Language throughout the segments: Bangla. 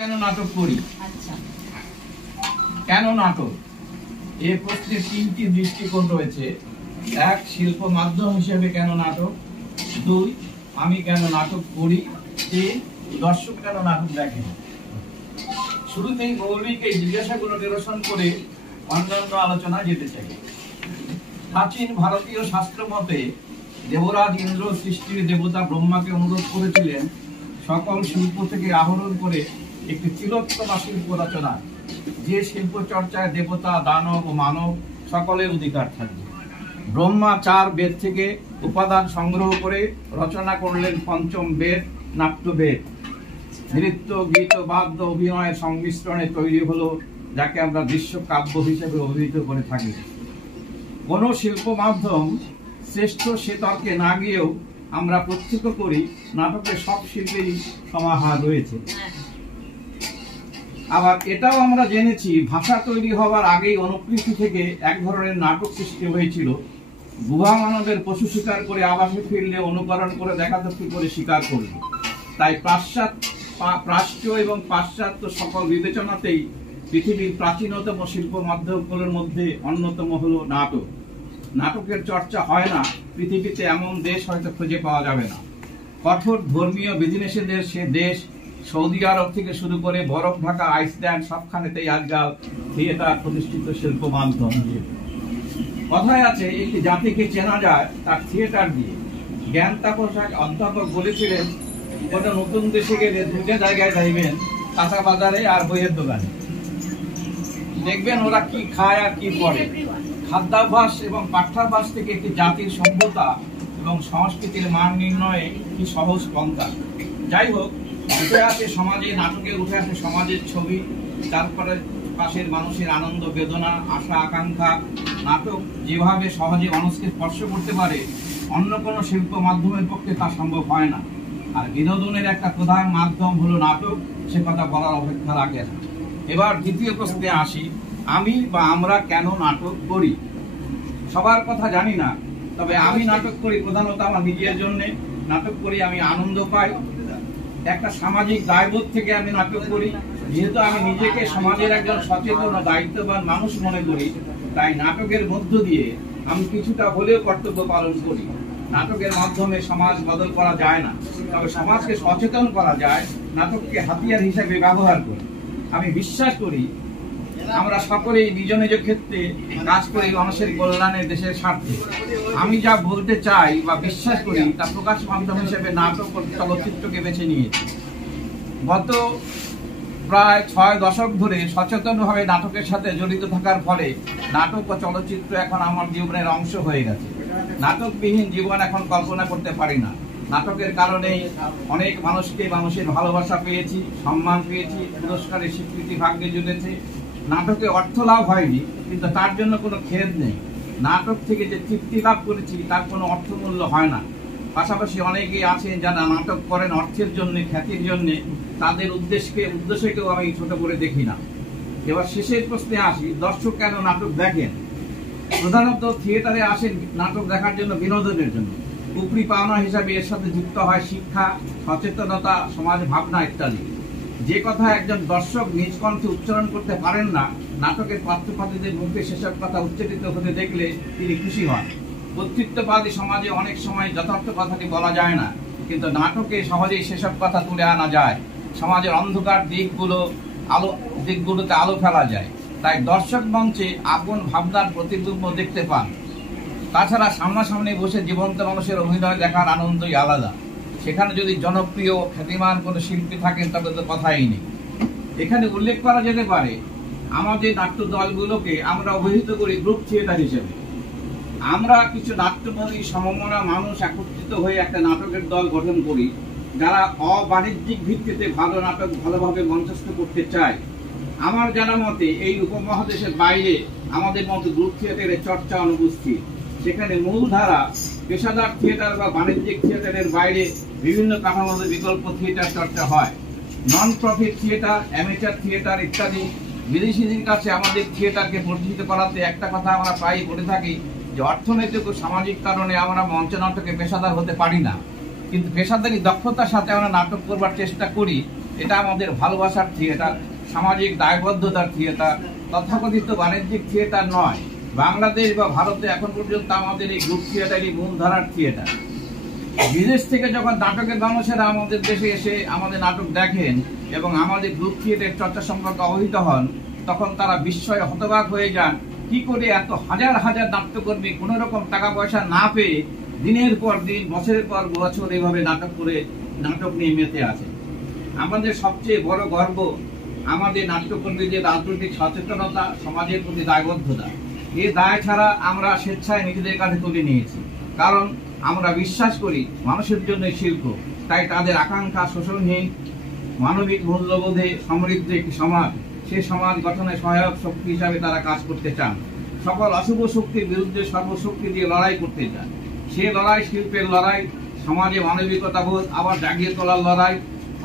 কেন নাটক করি? কেন নাটক? এই প্রশ্নের তিনটি দৃষ্টিকোণ রয়েছে। এক, শিল্প মাধ্যম হিসেবে কেন নাটক। দুই, আমি কেন নাটক করি। তিন, দর্শক কেন নাটক দেখেন। শুরুতেই মৌলিক এই জিজ্ঞাসাগুলো নিরসন করে অন্যান্য আলোচনা যেতে চাই। প্রাচীন ভারতীয় শাস্ত্র মতে দেবরাজ ইন্দ্র সৃষ্টির দেবতা ব্রহ্মাকে অনুরোধ করেছিলেন সকল শিল্প থেকে আহরণ করে একটি তিলোত্তমা শিল্প রচনা, যে শিল্প চর্চায় দেবতা, দানব ও মানব সকলের অধিকার থাকবে। ব্রহ্মা 4 বেদ থেকে উপাদান সংগ্রহ করে রচনা করলেন পঞ্চম বেদ, নাট্যবেদ। নৃত্য, গীত, বাদ্য, অভিনয়ের সংমিশ্রণে তৈরি হলো যাকে আমরা দৃশ্য কাব্য হিসেবে অভিহিত করে থাকি। কোন শিল্প মাধ্যম শ্রেষ্ঠ সে তর্কে না গিয়েও আমরা প্রত্যক্ষ করি নাটকের সব শিল্পেরই সমাহার রয়েছে। আবার এটাও আমরা জেনেছি ভাষা তৈরি হওয়ার আগেই অনুকৃতি থেকে এক ধরনের নাটক সৃষ্টি হয়েছিল। গুহা মানবের পশু শিকার করে আবাসে ফিরলে অনুকরণ করে দেখাতে কি করে শিকার করবে। তাই প্রাচ্য এবং পাশ্চাত্য সকল বিবেচনাতেই পৃথিবীর প্রাচীনতম শিল্প মাধ্যমগুলোর মধ্যে অন্যতম হলো নাটক। নাটকের চর্চা হয় না পৃথিবীতে এমন দেশ হয়তো খুঁজে পাওয়া যাবে না। কঠোর ধর্মীয় বিধিনিষেধের সে দেশ সৌদি আরব থেকে শুরু করে বরফ ঢাকা আইসল্যান্ড সবখানেতেই আজকাল থিয়েটার প্রতিষ্ঠিত শিল্প মাধ্যম। কথায় আছে একটি জাতিকে চেনা যায় তার থিয়েটার দিয়ে। জ্ঞান তাপস এক অধ্যাপক বলেছিলেন, কোন নতুন দেশে গেলে দুটো জায়গায় যাইবেন, কাঁচা বাজারে আর বইয়ের দোকানে। দেখবেন ওরা কি খায় আর কি পড়ে। খাদ্যাভ্যাস এবং পাঠ্যাভ্যাস থেকে একটি জাতির সভ্যতা এবং সংস্কৃতির মান নির্ণয়ে কি সহজ পন্থা। যাই হোক, উঠে আসে সমাজে, নাটকে উঠে আসে সমাজের ছবি, তারপরে পাশের মানুষের আনন্দ, বেদনা, আশা, আকাঙ্ক্ষা। নাটক যেভাবে সহজে মানুষকে স্পর্শ করতে পারে অন্য কোনো শিল্প মাধ্যমের পক্ষে তা সম্ভব হয় না। আর বিনোদনের একটা প্রধান মাধ্যম হলো নাটক, সে কথা বলার অপেক্ষা রাখে না। এবার দ্বিতীয় প্রশ্নে আসি, আমি বা আমরা কেন নাটক করি। সবার কথা জানি না, তবে আমি নাটক করি প্রধানত আমার নিজের জন্য। নাটক করি আমি আনন্দ পাই। একটা সামাজিক দায়বোধ থেকে আমি নাটক করি। যেহেতু আমি নিজেকে সমাজের একজন সচেতন ও দায়িত্ববান মানুষ মনে করি, তাই নাটকের মধ্য দিয়ে আমি কিছুটা হলেও কর্তব্য পালন করি। নাটকের মাধ্যমে সমাজ বদল করা যায় না, তবে সমাজকে সচেতন করা যায় নাটককে হাতিয়ার হিসেবে ব্যবহার করে। আমি বিশ্বাস করি আমরা সকলেই নিজ নিজ ক্ষেত্রে কাজ করি মানুষের কল্যাণে, দেশের স্বার্থে। আমি যা বলতে চাই বা বিশ্বাস করি তা প্রকাশ মাধ্যম হিসেবে নাটক ও চলচ্চিত্রকে বেছে নিয়েছি। গত প্রায় 6 দশক ধরে সচেতনভাবে নাটকের সাথে জড়িত থাকার ফলে নাটক ও চলচ্চিত্র এখন আমার জীবনের অংশ হয়ে গেছে। নাটকবিহীন জীবন এখন কল্পনা করতে পারি না। নাটকের কারণেই অনেক মানুষের ভালোবাসা পেয়েছি, সম্মান পেয়েছি, পুরস্কারের স্বীকৃতি ভাগ্যে জুটেছে। নাটকে অর্থ লাভ হয়নি, কিন্তু তার জন্য কোনো খেদ নেই। নাটক থেকে যে তৃপ্তি লাভ করেছি তার কোনো অর্থমূল্য হয় না। পাশাপাশি অনেকেই আছেন যারা নাটক করেন অর্থের জন্য, খ্যাতির জন্য। তাদের উদ্দেশ্যকেও আমি ছোট করে দেখি না। এবার শেষের প্রশ্নে আসি, দর্শক কেন নাটক দেখেন। প্রধানত থিয়েটারে আসেন নাটক দেখার জন্য, বিনোদনের জন্য। উপরি পাওনা হিসাবে এর সাথে যুক্ত হয় শিক্ষা, সচেতনতা, সমাজ ভাবনা ইত্যাদি। যে কথা একজন দর্শক নিজ কণ্ঠে উচ্চারণ করতে পারেন না, নাটকের পাত্রপাত্রীদের মুখে সেসব কথা উচ্চারিত হতে দেখলে তিনি খুশি হন। কর্তৃত্ববাদী সমাজে অনেক সময় যথার্থ কথাটি বলা যায় না, কিন্তু নাটকে সহজেই সেসব কথা তুলে আনা যায়। সমাজের অন্ধকার দিকগুলোতে আলো ফেলা যায়। তাই দর্শক মঞ্চে আপন ভাবনার প্রতিবিম্ব দেখতে পান। তাছাড়া সামনাসামনি বসে জীবন্ত মানুষের অভিনয় দেখার আনন্দই আলাদা। সেখানে যদি জনপ্রিয় খ্যাতিমান কোনো শিল্পী থাকেন তবে তো কথাই নেই। এখানে উল্লেখ করা যেতে পারে, আমাদের নাট্য দলগুলোকে আমরা অভিহিত করি গ্রুপ থিয়েটার হিসেবে। আমরা কিছু নাট্যময়ী সমমনা মানুষ একত্রিত হয়ে একটা নাটকের দল গঠন করি, যারা অবাণিজ্যিক ভিত্তিতে ভালো নাটক ভালোভাবে মঞ্চস্থ করতে চায়। আমার জানা মতে এই উপমহাদেশের বাইরে আমাদের মতো গ্রুপ থিয়েটারের চর্চা অনুপস্থিত। সেখানে মূলধারা পেশাদার থিয়েটার বা বাণিজ্যিক থিয়েটারের বাইরে বিভিন্ন কাঠামোতে বিকল্প থিয়েটার চর্চা হয়। Non profit theatre, amateur theatre ইত্যাদি। বিদেশিদের কাছে আমাদের থিয়েটারকে পরিচিত করাতে একটা কথা আমরা প্রায়ই বলে থাকি যে অর্থনৈতিক ও সামাজিক কারণে আমরা মঞ্চ নাটকে পেশাদার হতে পারি না, কিন্তু পেশাদারি দক্ষতার সাথে আমরা নাটক করবার চেষ্টা করি এটা আমাদের ভালোবাসার থিয়েটার, সামাজিক দায়বদ্ধতার থিয়েটার, তথাকথিত বাণিজ্যিক থিয়েটার নয়। বাংলাদেশ বা ভারতে এখন পর্যন্ত আমাদের এই গ্রুপ থিয়েটারই মূলধারার থিয়েটার। বিদেশ থেকে যখন নাটকের মানুষেরা আমাদের দেশে এসে আমাদের নাটক দেখেন এবং আমাদের গ্রুপ থিয়েটার চর্চা সম্পর্কে অবহিত হন, তখন তারা বিস্ময়ে হতবাক হয়ে যান, কি করে এত হাজার হাজার নাট্যকর্মী কোনো রকম টাকা পয়সা না পেয়ে দিনের পর দিন, বছরের পর বছর এইভাবে নাটক নিয়ে মেতে আছে। আমাদের সবচেয়ে বড় গর্ব আমাদের নাট্যকর্মীদের রাজনৈতিক সচেতনতা, সমাজের প্রতি দায়বদ্ধতা। এই দায় ছাড়া আমরা স্বেচ্ছায় নিজেদের কাছে তুলে নিয়েছি, কারণ আমরা বিশ্বাস করি মানুষের জন্য শিল্প, তাই তাদের আকাঙ্ক্ষা শোষণহীন, মানবিক মূল্যবোধে সমৃদ্ধ একটি সমাজ, সেই সমাজ গঠনে সহায়ক শক্তি হিসাবে তারা কাজ করতে চান। সকল অশুভ শক্তির বিরুদ্ধে সর্বশক্তি দিয়ে লড়াই করতে চান। সে লড়াই শিল্পের লড়াই, সমাজে মানবিকতা বোধ আবার জাগিয়ে তোলার লড়াই।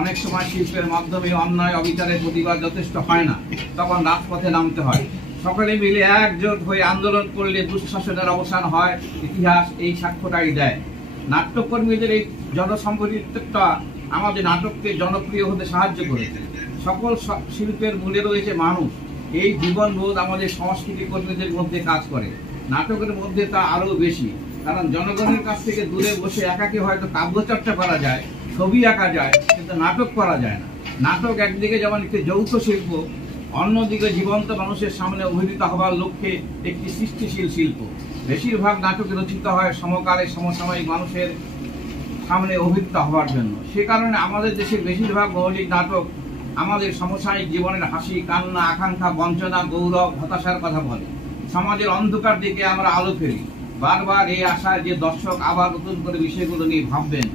অনেক সময় শিল্পের মাধ্যমে অন্যায় অবিচারের প্রতিবাদ যথেষ্ট হয় না, তখন রাজপথে নামতে হয়। সকলে মিলে একজোট হয়ে আন্দোলন করলে দুঃশাসনের অবসান হয়। ইতিহাস এই সাক্ষ্যটাই দেয়। নাট্যকর্মীদের এই জনসম্পৃক্ততা আমাদের নাটককে জনপ্রিয় হতে সাহায্য করেছে। সকল শিল্পের মূলে রয়েছে মানুষ। এই জীবনবোধ আমাদের সংস্কৃতি কর্মীদের মধ্যে কাজ করে। নাটকের মধ্যে তা আরো বেশি, কারণ জনগণের কাছ থেকে দূরে বসে একাকে হয়তো কাব্যচর্চা করা যায়, ছবি আঁকা যায়, কিন্তু নাটক করা যায় না। নাটক একদিকে যেমন একটি যৌথ শিল্প, অন্যদিকে জীবন্ত মানুষের সামনে অভিনীত হবার লক্ষ্যে একটি সৃষ্টিশীল শিল্প। বেশিরভাগ নাটক রচিত হয় সমকালে সমসাময়িক মানুষের সামনে অভিনীত হবার জন্য। সে কারণে আমাদের দেশের বেশিরভাগ মৌলিক নাটক আমাদের সমসাময়িক জীবনের হাসি, কান্না, আকাঙ্ক্ষা, বঞ্চনা, গৌরব, হতাশার কথা বলে। সমাজের অন্ধকার দিকে আমরা আলো ফেলি, বারবার এই আশায় যে দর্শক আবার নতুন করে বিষয়গুলো নিয়ে ভাববেন,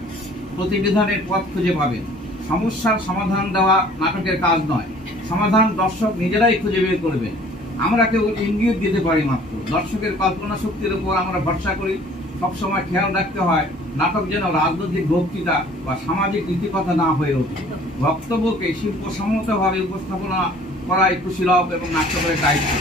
প্রতিবিধানের পথ খুঁজে পাবেন। সমস্যার সমাধান দেওয়া নাটকের কাজ নয়, সমাধান দর্শক নিজেরাই খুঁজে বের করবেন। আমরা কেবল ইঙ্গিত দিতে পারি মাত্র। দর্শকের কল্পনা শক্তির উপর আমরা ভরসা করি। সবসময় খেয়াল রাখতে হয় নাটক যেন রাজনৈতিক বক্তৃতা বা সামাজিক নীতিকথা না হয়ে ওঠে। বক্তব্যকে শিল্পসম্মতভাবে উপস্থাপনা করাই কুশীলব এবং নাটকের দায়িত্ব।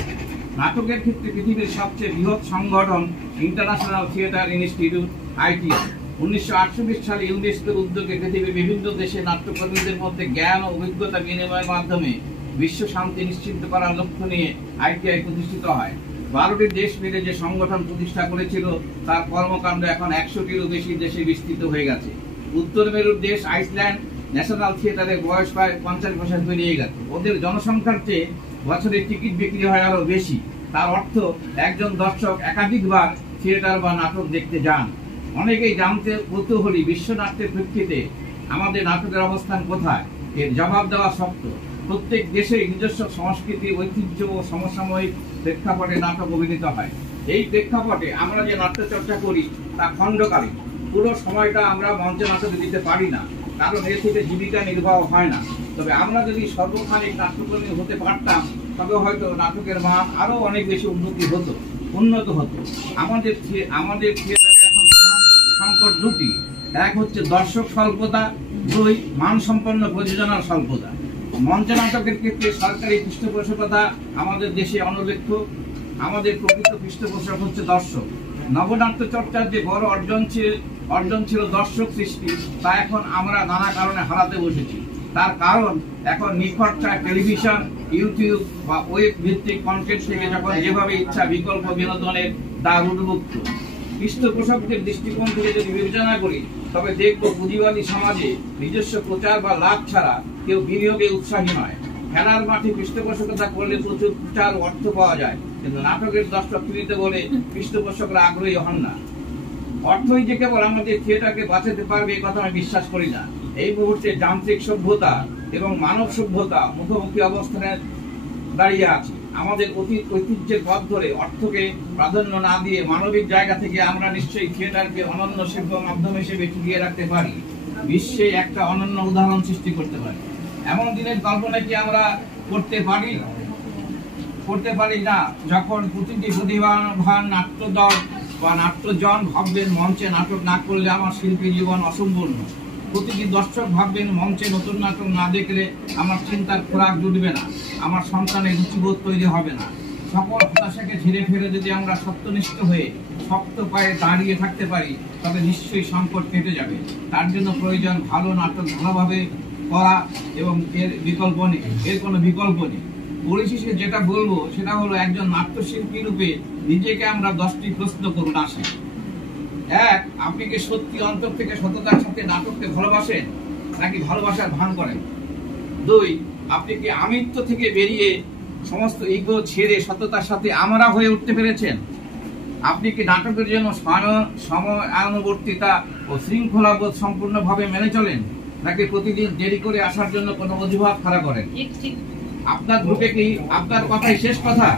নাটকের ক্ষেত্রে পৃথিবীর সবচেয়ে বৃহৎ সংগঠন ইন্টারন্যাশনাল থিয়েটার ইনস্টিটিউট (ITA) 1948 সালে ইউনেস্কোর উদ্যোগে পৃথিবীর বিভিন্ন দেশে নাট্যকর্মীদের মধ্যে জ্ঞান ও অভিজ্ঞতা বিনিময়ের মাধ্যমে বিশ্ব শান্তি নিশ্চিত করার লক্ষ্য নিয়ে ITA প্রতিষ্ঠিত হয়। 12টি দেশ মিলে যে সংগঠন প্রতিষ্ঠা করেছিল, তার কর্মকাণ্ড এখন 100টিরও বেশি দেশে বিস্তৃত হয়ে গেছে। উত্তর মেরুর দেশ আইসল্যান্ড ন্যাশনাল থিয়েটারের বয়স প্রায় 50 বছর পেরিয়ে গেছে। ওদের জনসংখ্যার চেয়ে বছরে টিকিট বিক্রি হয় আরো বেশি। তার অর্থ একজন দর্শক একাধিকবার থিয়েটার বা নাটক দেখতে যান। অনেকেই জানতে কৌতূহলী বিশ্ব নাট্যের প্রেক্ষিতে আমাদের নাটকের অবস্থান কোথায়। এর জবাব দেওয়া শক্ত। প্রত্যেক দেশে নিজস্ব সংস্কৃতি, ঐতিহ্য ও সমসাময়িক প্রেক্ষাপটে নাটক অভিনীত হয়। এই প্রেক্ষাপটে আমরা যে নাট্য চর্চা করি তা খণ্ডকালীন। পুরো সময়টা আমরা মঞ্চে নাটকে দিতে পারি না, কারণ এর থেকে জীবিকা নির্বাহ হয় না। তবে আমরা যদি সর্বখানিক নাট্যকর্মী হতে পারতাম, তবে হয়তো নাটকের মান আরো অনেক বেশি উন্নত হতো। আমাদের থিয়েটারে এখন প্রধান সংকট দুটি। এক হচ্ছে দর্শক স্বল্পতা, দুই মানসম্পন্ন প্রযোজনার স্বল্পতা। মঞ্চ নাটকের ক্ষেত্রে সরকারি পৃষ্ঠপোষকতা আমাদের দেশে অনলেখ্য। আমাদের প্রকৃত পৃষ্ঠপোষক হচ্ছে দর্শক। নবনাট্য চর্চার যে বড় অর্জন ছিল দর্শক সৃষ্টি, তা এখন আমরা নানা কারণে হারাতে বসেছি। তার কারণ এখন নিখরচায় টেলিভিশন, ইউটিউব বা ওয়েব ভিত্তিক কন্টেন্ট থেকে যখন যেভাবে ইচ্ছা বিকল্প বিনোদনের দ্বার উন্মুক্ত। পৃষ্ঠপোষকদের দৃষ্টিকোণ থেকে যদি বিবেচনা করি, তবে দেখব পুঁজিবাদী সমাজে নিজস্ব প্রচার বা লাভ ছাড়া কেউ বিনিয়োগে উৎসাহী নয়। খেলার মাঠে পৃষ্ঠপোষকতা করলে প্রচুর প্রচার অর্থ পাওয়া যায়, কিন্তু নাটকের দর্শক ফিরিতে বলে পৃষ্ঠপোষকরা আগ্রহী হন না। অর্থই যে কেবল আমাদের থিয়েটারকে বাঁচাতে পারবে, এই কথা আমি বিশ্বাস করি না। এই মুহূর্তে যান্ত্রিক সভ্যতা এবং মানব সভ্যতা মুখোমুখি অবস্থানে দাঁড়িয়ে আছে। আমাদের ঐতিহ্যের পথ ধরে অর্থকে প্রাধান্য না দিয়ে মানবিক জায়গা থেকে আমরা নিশ্চয়ই থিয়েটারকে অনন্য শিল্প মাধ্যম হিসেবে টিকিয়ে রাখতে পারি, বিশ্বে একটা অনন্য উদাহরণ সৃষ্টি করতে পারি। এমন দিনের কল্পনা কি আমরা করতে পারি না, যখন প্রতিটি প্রতিভাবান নাট্যদল বা নাট্যজন ভাববেন মঞ্চে নাটক না করলে আমার শিল্পী জীবন অসম্পূর্ণ। প্রতিটি দর্শক ভাববেন মঞ্চে নতুন নাটক না দেখলে আমার চিন্তার খোরাক জুটবে না, আমার সন্তানের রুচিবোধ তৈরি হবে না। সকল হতাশাকে ঝেড়ে ফেলে যদি আমরা সত্যনিষ্ঠ হয়ে শক্ত পায়ে দাঁড়িয়ে থাকতে পারি, তবে নিশ্চয়ই সংকট কেটে যাবে। তার জন্য প্রয়োজন ভালো নাটক ভালোভাবে করা এবং এর বিকল্প নেই, এর কোনো বিকল্প নেই। পরিশেষে যেটা বলবো সেটা হলো, একজন নাট্যশিল্পী রূপে নিজেকে আমরা 10টি প্রশ্ন করুন আসে। এক, আপনি কি সত্যি অন্তর থেকে সততার সাথে নাটককে ভালোবাসেন নাকি ভালোবাসার ভান করেন? 2, আপনি কি আমিত্ব থেকে বেরিয়ে সমস্ত ইগো ছেড়ে সততার সাথে আমরা হয়ে উঠতে পেরেছেন? আপনি কি নাটকের জন্য সময়ানুবর্তিতা ও শৃঙ্খলাবোধ সম্পূর্ণভাবে মেনে চলেন নাকি প্রতিদিন দেরি করে আসার জন্য কোনো অজুহাত খাড়া করেন? আপনার গ্রুপে কি আপনার কথাই শেষ কথা?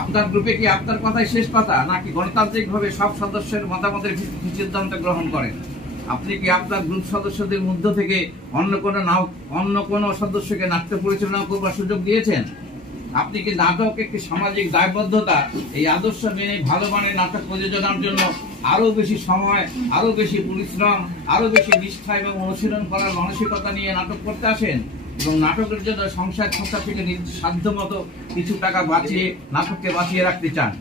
আপনার গ্রুপে কি আপনার কথাই শেষ কথা নাকি গণতান্ত্রিকভাবে সব সদস্যের মতামতের ভিত্তিতে সিদ্ধান্ত গ্রহণ করেন? আপনি কি আপনার গ্রুপ সদস্যদের মধ্য থেকে অন্য কোনো সদস্যকে নাট্য পরিচালনা করবার সুযোগ দিয়েছেন? আপনি কি নাটক একটি সামাজিক দায়বদ্ধতা, এই আদর্শ মেনে ভালো মানের নাটক প্রযোজনার জন্য আরো বেশি সময়, আরো বেশি পরিশ্রম, আরো বেশি নিষ্ঠা এবং অনুশীলন করার মানসিকতা নিয়ে নাটক করতে আসেন এবং নাটকের জন্য সংসার খরচা থেকে সাধ্য মতো কিছু টাকা বাঁচিয়ে নাটককে বাঁচিয়ে রাখতে চান?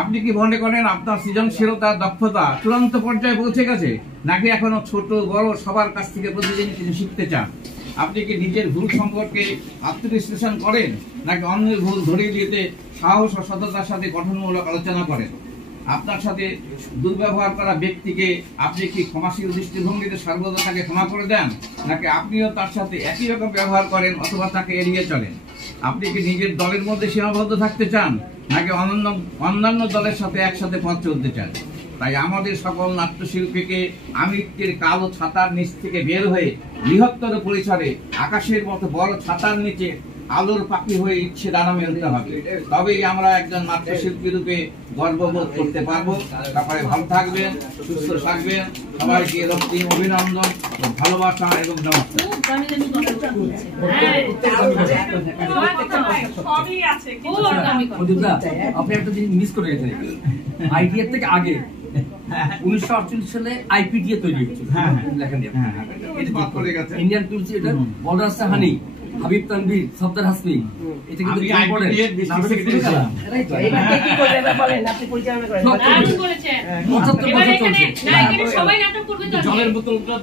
আপনি কি মনে করেন আপনার সৃজনশীলতার দক্ষতা চূড়ান্ত পর্যায়ে পৌঁছে গেছে নাকি এখনো ছোট বড় সবার কাছ থেকে প্রতিদিন কিছু শিখতে চান? আপনি কি নিজের ভুল সম্পর্কে আত্মবিশ্লেষণ করেন নাকি অন্যের ভুল ধরিয়ে দিতে সাহস ও সততার সাথে গঠনমূলক আলোচনা করেন? আপনার সাথে দুর্ব্যবহার করা ব্যক্তিকে আপনি কি ক্ষমাশীল দৃষ্টিভঙ্গিতে সর্বদা তাকে ক্ষমা করে দেন নাকি আপনিও তার সাথে একই রকম ব্যবহার করেন অথবা তাকে এড়িয়ে চলেন? আপনি কি নিজের দলের মধ্যে সীমাবদ্ধ থাকতে চান নাকি অন্যান্য দলের সাথে একসাথে পথ চলতে চান? তাই আমাদের সকল নাট্যশিল্পীকে আমিত্বের কালো ছাতার নিচ থেকে বের হয়ে বৃহত্তর পরিসরে আকাশের মতো বড় ছাতার নিচে আলোর পাখি হয়ে ইচ্ছে দানা মেলতে হবে। তবেই আমরা একজন নাট্যশিল্পী রূপে গর্ববোধ করতে পারবো। তারপরে ভালো থাকবেন, সুস্থ থাকবেন। সবাইকে রক্তিম অভিনন্দন, ভালোবাসা এবং নমস্কার। আপনি একটা জিনিস মিস করে গেছেন, আইডিআর থেকে আগে 1948 সালে আইপিডিএ তৈরি হয়েছিল। ইন্ডিয়ান টুলস, এটা বর্ডার সাহানি, হাবিব তানভীর, সফদার হাসমি, এটা কিন্তু জলের বোতলটা